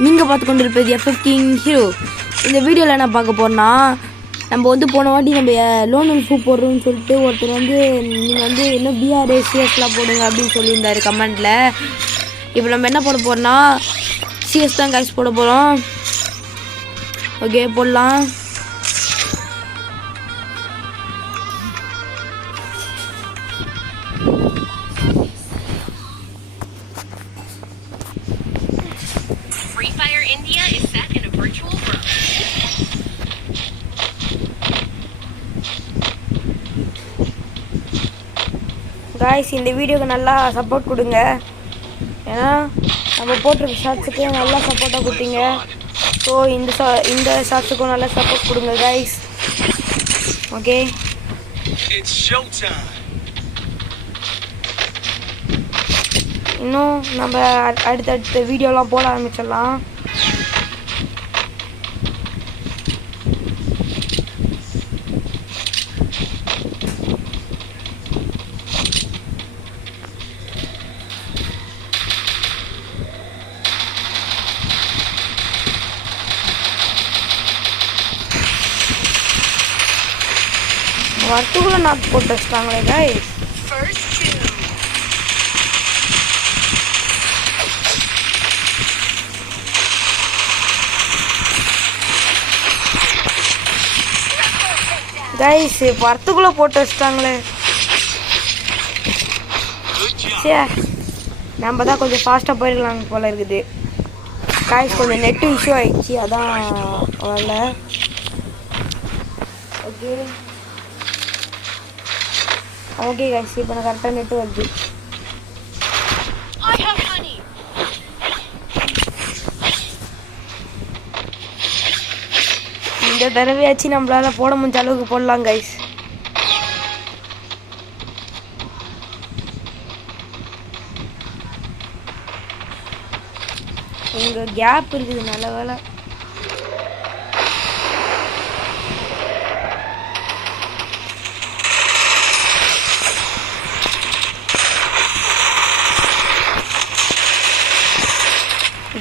நீங்கள் பார்த்து கொண்டு இருப்பது FF King Hero. இந்த வீடியோவில் என்ன பார்க்க போகிறோன்னா, நம்ம வந்து போன வாட்டி நம்ம லோன் உல்ஃபு போடுறோம்னு சொல்லிட்டு ஒருத்தர் வந்து நீங்கள் வந்து இன்னும் BRA CS போடுங்க அப்படின்னு சொல்லியிருந்தார் கமெண்டில். இப்போ நம்ம என்ன போட போகிறோன்னா CS தான் கைஸ் போட போகிறோம். ஓகே போடலாம். Free Fire India is set in a virtual world. Guys, இந்த வீடியோக்கு நல்லா சப்போர்ட் கொடுங்க. ஏன்னா நம்ம போட்டிருக்க ஷார்ட்ஸுக்கு நல்லா சப்போர்ட்டாக கொடுத்தீங்க. ஸோ இந்த ஷார்ட்ஸுக்கும் நல்லா சப்போர்ட் கொடுங்க guys. Okay, It's showtime. இன்னும் நம்ம அடுத்தடுத்த வீடியோலாம் போட ஆரம்பிச்சிடலாம். வரத்துக்குள்ள நாக்கு போட்டு வச்சிட்டாங்களே guys. First two. guys வரத்துக்குள்ள போட்டு வச்சிட்டாங்களே. சே, நம்ம தான் கொஞ்சம் ஃபாஸ்ட்டாக போயிருக்கலாம் போல இருக்குது guys. கொஞ்சம் நெட்டு இஷ்யூ ஆயிடுச்சு, அதான் வரல. ஓகே ஓகே guys, இப்போ நான் கரெக்டாக நெட்டு வருது. I have honey. இந்த தடவையாச்சு நம்மளால போட முடிஞ்ச அளவுக்கு போடலாம் guys. இங்கே கேப் இருக்குது, நல்ல வேலை.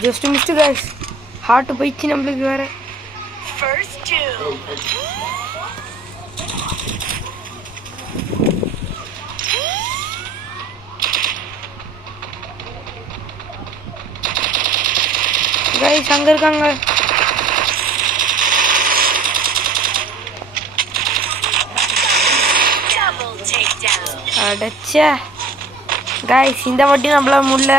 ஜஸ்ட் மிஸ்டு guys, ஹார்ட் போயிடுச்சு நம்மளுக்கு வேற. First two. guys அங்க இருக்காங்க. Double takedown. அடச்சே guys, இந்த வாட்டி நம்மளால முடியல.